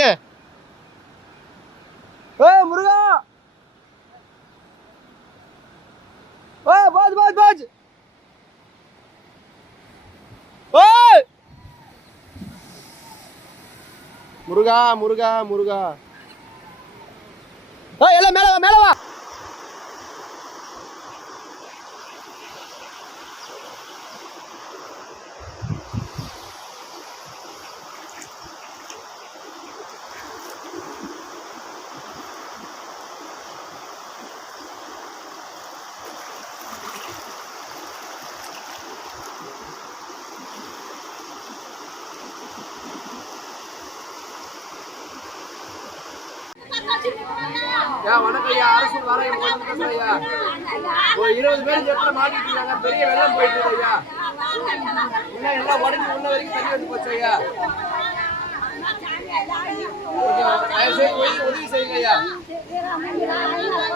ஏய் முருகா, ஏய் பாஜ் பாஜ் பாஜ், ஏய் முருகா முருகா முருகா, ஏய் எல்லாம் மேல வா மேல வா. வணக்கம் ஐயா, அரசு வாடகை போட்டு ஐயா. ஒரு 20 பேர் ஜெட்ல மாட்டிட்டு இருக்காங்க, பெரிய வெள்ளம் போயிட்டு இருக்கு ஐயா. இன்னும் எல்லாம் உடஞ்சி உள்ள வரைக்கும் தண்ணி வந்து போச்சு ஐயா. உதவி செய்யுங்க ஐயா.